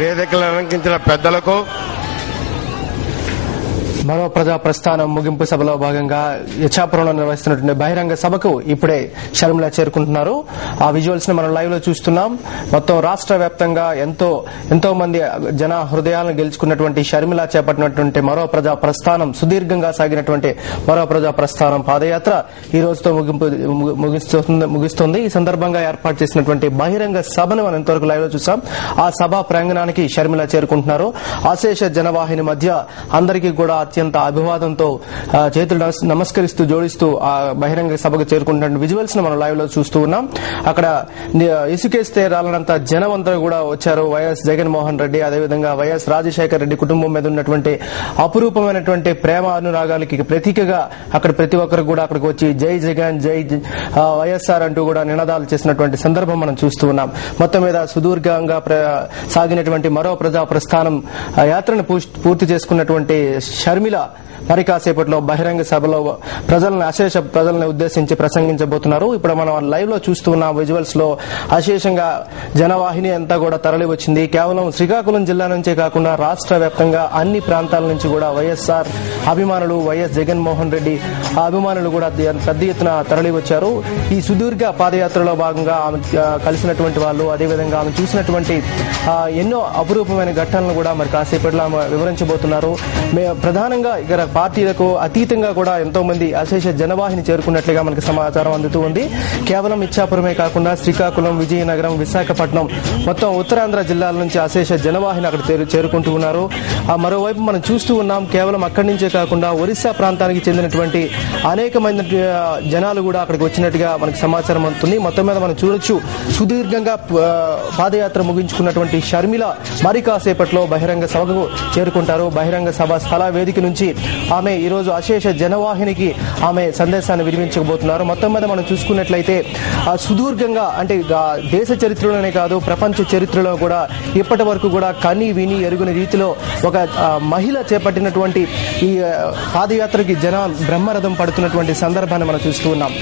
వేదికలు అలంకరించిన పెద్దలకు, మరో ప్రజా ప్రస్థానం ముగింపు సభలో భాగంగా ఇచ్చాపురంలో నిర్వహిస్తున్నటువంటి బహిరంగ సభకు ఇప్పుడే షర్మిల చేరుకుంటున్నారు. ఆ విజువల్స్ ని మనం లైవ్ లో చూస్తున్నాం. మొత్తం రాష్ట్ర వ్యాప్తంగా ఎంతో మంది జన హృదయాలను గెలుచుకున్నటువంటి షర్మిల చేపట్టినటువంటి మరో ప్రజా ప్రస్థానం, సుదీర్ఘంగా సాగినటువంటి మరో ప్రజా ప్రస్థానం పాదయాత్ర ఈ రోజుతో ముగిస్తుంది. ఈ సందర్భంగా ఏర్పాటు చేసినటువంటి బహిరంగ సభను మనం ఇంతవరకు లైవ్ లో చూసాం. ఆ సభా ప్రాంగణానికి షర్మిల చేరుకుంటున్నారు. అశేష జనవాహిని మధ్య అందరికీ కూడా అత్యంత అభివాదంతో చేతులు నమస్కరిస్తూ జోడిస్తూ ఆ బహిరంగ సభకు చేరుకుంటున్న విజువల్స్ ను మనం లైవ్ లో చూస్తూ ఉన్నాం. అక్కడ ఇసుకేస్తే రాలనంత జనం అందరూ కూడా వచ్చారు. వైఎస్ జగన్మోహన్ రెడ్డి, అదేవిధంగా వైఎస్ రాజశేఖర రెడ్డి కుటుంబం మీద ఉన్నటువంటి అపురూపమైనటువంటి ప్రేమ అనురాగాలకి ప్రతీకగా అక్కడ ప్రతి ఒక్కరు కూడా అక్కడికి వచ్చి జై జగన్, జై వైఎస్ఆర్ అంటూ కూడా నినాదాలు చేసినటువంటి సందర్భం మనం చూస్తూ ఉన్నాం. మొత్తం మీద సుదీర్ఘంగా సాగినటువంటి మరో ప్రజా ప్రస్థానం యాత్రను పూర్తి చేసుకున్నటువంటి షర్మిల మరి కాసేపట్లో బహిరంగ సభలో అశేష ప్రజలను ఉద్దేశించి ప్రసంగించబోతున్నారు. ఇప్పుడు మనం లైవ్ లో చూస్తున్న విజువల్స్ లో అశేషంగా జనవాహిని అంతా కూడా తరలి వచ్చింది. కేవలం శ్రీకాకుళం జిల్లా నుంచే కాకుండా రాష్ట్ర వ్యాప్తంగా అన్ని ప్రాంతాల నుంచి కూడా వైఎస్ఆర్ అభిమానులు, వైఎస్ జగన్మోహన్ రెడ్డి అభిమానులు కూడా పెద్ద ఎత్తున తరలి వచ్చారు. ఈ సుదీర్ఘ పాదయాత్రలో భాగంగా ఆమె కలిసినటువంటి వాళ్ళు, అదేవిధంగా ఆమె చూసినటువంటి ఎన్నో అపురూపమైన ఘటనలను కూడా మరి కాసేపట్లో ఆమె వివరించబోతున్నారు. ప్రధానంగా ఇక్కడ పార్టీలకు అతీతంగా కూడా ఎంతో మంది అశేష జనవాహిని చేరుకున్నట్లుగా మనకు సమాచారం అందుతూ ఉంది. కేవలం ఇచ్చాపురమే కాకుండా శ్రీకాకుళం, విజయనగరం, విశాఖపట్నం మొత్తం ఉత్తరాంధ్ర జిల్లాల నుంచి అశేష జనవాహిని అక్కడ చేరుకుంటూ ఉన్నారు. మరోవైపు మనం చూస్తూ ఉన్నాం, కేవలం అక్కడి నుంచే కాకుండా ఒరిస్సా ప్రాంతానికి చెందినటువంటి అనేక మంది జనాలు కూడా అక్కడికి వచ్చినట్టుగా మనకు సమాచారం అందుతుంది. మొత్తం మీద మనం చూడొచ్చు, సుదీర్ఘంగా పాదయాత్ర ముగించుకున్నటువంటి షర్మిల మరి కాసేపట్లో బహిరంగ సభకు చేరుకుంటారు. బహిరంగ సభ స్థల వేదిక నుంచి ఆమె ఈ రోజు అశేష జనవాహినికి ఆమె సందేశాన్ని వినిపించబోతున్నారు. మొత్తం మీద మనం చూసుకున్నట్లయితే సుదీర్ఘంగా అంటే దేశ చరిత్రలోనే కాదు ప్రపంచ చరిత్రలో కూడా ఇప్పటి వరకు కూడా కని విని ఎరుగుని రీతిలో ఒక మహిళ చేపట్టినటువంటి ఈ పాదయాత్రకి జన బ్రహ్మరథం పడుతున్నటువంటి సందర్భాన్ని మనం చూస్తూ ఉన్నాం.